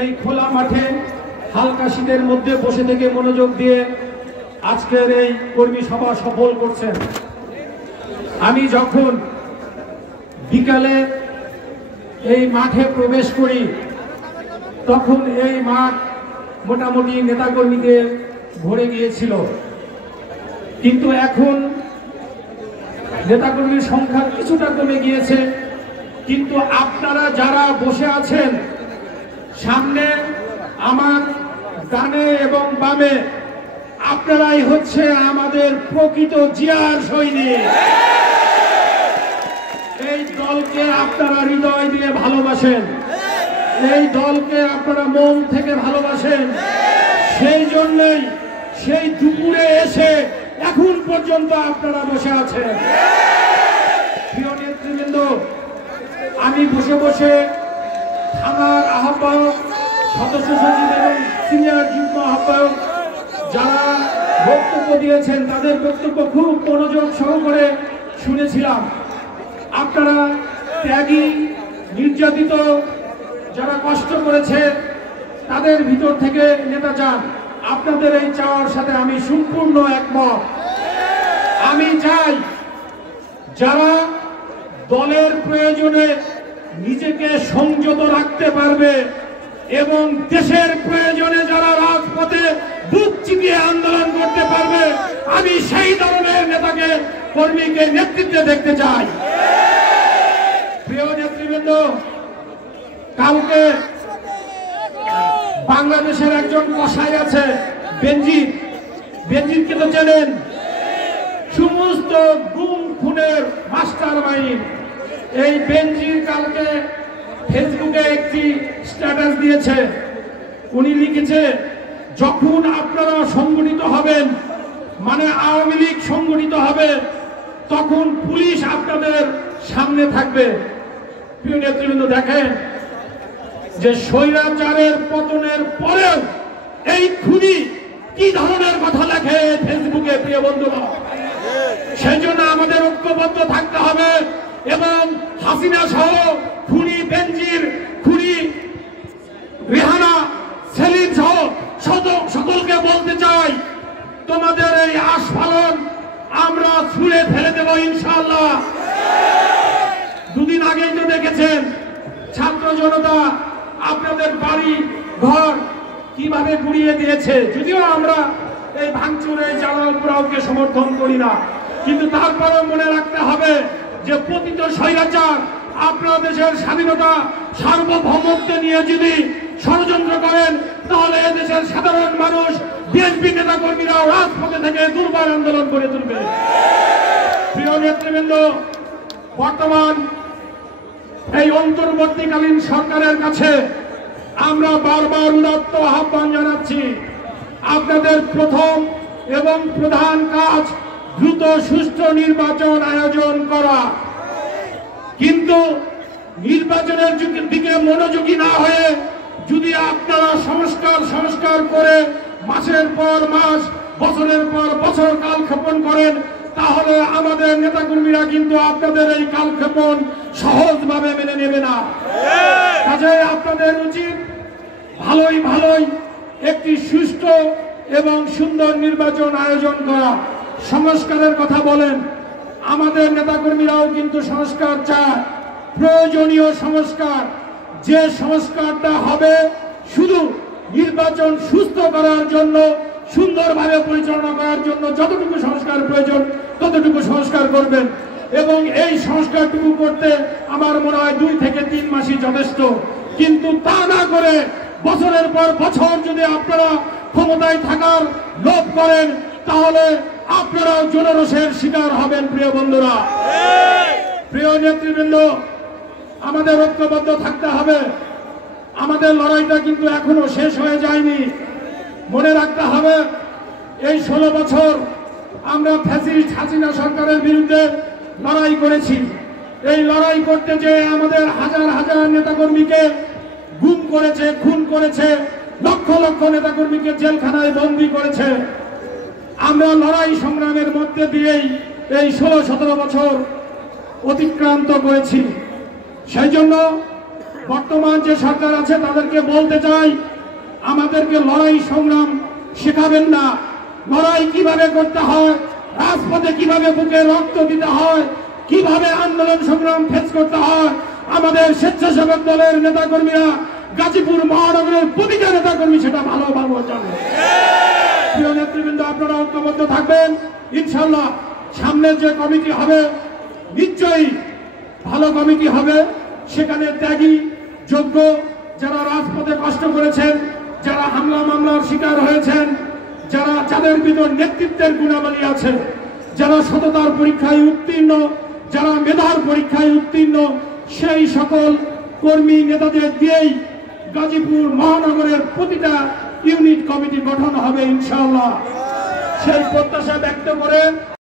এই খোলা মাঠে হালকা শীতের মধ্যে বসে থেকে মনোযোগ দিয়ে আজকের এই কর্মী সভা সফল করছেন। আমি যখন বিকালে এই মাঠে প্রবেশ করি তখন এই মাঠ মোটামুটি নেতাকর্মীদের ভরে গিয়েছিল, কিন্তু এখন নেতাকর্মীর সংখ্যা কিছুটা কমে গিয়েছে। কিন্তু আপনারা যারা বসে আছেন সামনে আমার ডানে এবং বামে, আপনারাই হচ্ছে আমাদের প্রকৃত জিয়ার সৈনিক। এই দলকে আপনারা হৃদয় দিয়ে ভালোবাসেন, এই দলকে আপনারা মন থেকে ভালোবাসেন। সেই জন্যই সেই দুপুরে এসে এখন পর্যন্ত আপনারা বসে আছেন। প্রিয় নেতৃবৃন্দ, আমি বসে বসে থানার আহ্বায়ক, সদস্য সচিব এবং সিনিয়র যুগ্ম আহ্বায়ক যারা বক্তব্য দিয়েছেন তাদের বক্তব্য খুব মনোযোগ সহকারে শুনেছিলাম। আপনারা ত্যাগী, নির্যাতিত, যারা কষ্ট করেছে তাদের ভিতর থেকে নেতা চান। আপনাদের এই চাওয়ার সাথে আমি সম্পূর্ণ একমত। আমি চাই যারা দলের প্রয়োজনে নিজেকে সংযত রাখতে পারবে এবং দেশের প্রয়োজনে যারা রাজপথে বুক চিপিয়ে আন্দোলন করতে পারবে, আমি সেই ধরনের নেতাকে, কর্মীকে নেতৃত্বে দেখতে চাই। প্রিয় নেতৃবৃন্দ, কালকে বাংলাদেশের একজন কসাই আছে বেনজির, বেনজিরকে তো চেনেন, সমস্ত গুম খুনের মাস্টার মাইন্ড। এই বেনজির কালকে ফেসবুকে একটি স্ট্যাটাস দিয়েছে। উনি লিখেছে, যখন আপনারা সংগঠিত হবেন, মানে আওয়ামী লীগ সংগঠিত হবে, তখন পুলিশ আপনাদের সামনে থাকবে। প্রিয় নেতৃবৃন্দ, দেখেন যে স্বৈরাচারের পতনের পরেও এই খুনি কি ধরনের কথা লেখে ফেসবুকে। প্রিয় বন্ধুরা, সেই জন্য আমাদের ঐক্যবদ্ধ থাকতে হবে এবং হাসিনা সহ খুনি বেনজির, খুনি রেহানা, সেলিম সহ সকলকে বলতে চাই, তোমাদের এই আস্ফালন আমরা ছুঁড়ে ফেলে দেব ইনশাআল্লাহ। দুদিন আগেই তো দেখেছেন ছাত্র জনতা আপনাদের বাড়ি ঘর কিভাবে গুড়িয়ে দিয়েছে। যদিও আমরা এই ভাঙচুরে জ্বালাও পোড়াওকে সমর্থন করি না, কিন্তু তারপরে মনে রাখতে হবে যে পতিত স্বৈরাচার আপনার দেশের স্বাধীনতা সার্বভৌমত্ব নিয়ে যদি ষড়যন্ত্র করেন, তাহলে দেশের সাধারণ মানুষ, বিএনপি নেতা কর্মীরা রাজপথে থেকে দুর্বার আন্দোলন করে তুলবে। প্রিয় নেতৃবৃন্দ, বর্তমান এই অন্তর্বর্তীকালীন সরকারের কাছে আমরা বারবার উদাত্ত আহ্বান জানাচ্ছি, আপনাদের প্রথম এবং প্রধান কাজ দ্রুত সুষ্ঠু নির্বাচন আয়োজন করা। কিন্তু নির্বাচনের দিকে মনোযোগী না হয়ে যদি আপনারা সংস্কার করে মাসের পর মাস, বছরের পর বছর কালক্ষেপণ করেন, তাহলে আমাদের নেতাকর্মীরা কিন্তু আপনাদের এই কালক্ষেপণ সহজভাবে মেনে নেবে না। কাজে আপনাদের উচিত ভালোই একটি সুষ্ঠু এবং সুন্দর নির্বাচন আয়োজন করা। সংস্কারের কথা বলেন, আমাদের নেতাকর্মীরাও কিন্তু সংস্কার চায়, প্রয়োজনীয় সংস্কার। যে সংস্কারটা হবে শুধু নির্বাচন সুস্থ করার জন্য, সুন্দরভাবে পরিচালনা করার জন্য যতটুকু সংস্কার প্রয়োজন ততটুকু সংস্কার করবেন। এবং এই সংস্কারটুকু করতে আমার মনে হয় 2 থেকে 3 মাসই যথেষ্ট। কিন্তু তা না করে বছরের পর বছর যদি আপনারা ক্ষমতায় থাকার লোভ করেন, তাহলে আপনারাও জনরোষের শিকার হবেন। প্রিয় বন্ধুরা, প্রিয় নেতৃবৃন্দ, আমাদের ঐক্যবদ্ধ থাকতে হবে। আমাদের লড়াইটা কিন্তু এখনো শেষ হয়ে যায়নি। মনে রাখতে হবে, এই 16 বছর আমরা ফ্যাসিস্ট হাসিনা সরকারের বিরুদ্ধে লড়াই করেছি। এই লড়াই করতে যে আমাদের হাজার হাজার নেতাকর্মীকে গুম করেছে, খুন করেছে, লক্ষ লক্ষ নেতাকর্মীকে জেলখানায় বন্দী করেছে। আমরা লড়াই সংগ্রামের মধ্যে দিয়েই এই 16-17 বছর অতিক্রান্ত করেছি। সেই জন্য বর্তমান যে সরকার আছে তাদেরকে বলতে চাই, আমাদেরকে লড়াই সংগ্রাম শেখাবেন না। লড়াই কিভাবে করতে হয়, রাজপথে কিভাবে বুকে রক্ত দিতে হয়, কিভাবে আন্দোলন সংগ্রাম ফেস করতে হয়, আমাদের স্বেচ্ছাসেবক দলের নেতাকর্মীরা, গাজীপুর মহানগরের প্রতিটা নেতাকর্মী সেটা ভালোভাবে জানে। প্রিয় নেতৃবৃন্দ, আপনারা ঐক্যবদ্ধ থাকবেন ইনশাল্লাহ। সামনে যে কমিটি হবে নিশ্চয়ই ভালো কমিটি হবে। সেখানে ত্যাগী, যোগ্য, যারা রাজপথে কষ্ট করেছেন, যারা হামলা মামলার শিকার হয়েছেন, যাদের ভিতর নেতৃত্বের গুণাবলী আছে, যারা সততার পরীক্ষায় উত্তীর্ণ, যারা মেধার পরীক্ষায় উত্তীর্ণ, সেই সকল কর্মী নেতাদের দিয়েই গাজীপুর মহানগরের প্রতিটা ইউনিট কমিটি গঠন হবে ইনশাআল্লাহ। সেই প্রত্যাশা ব্যক্ত করে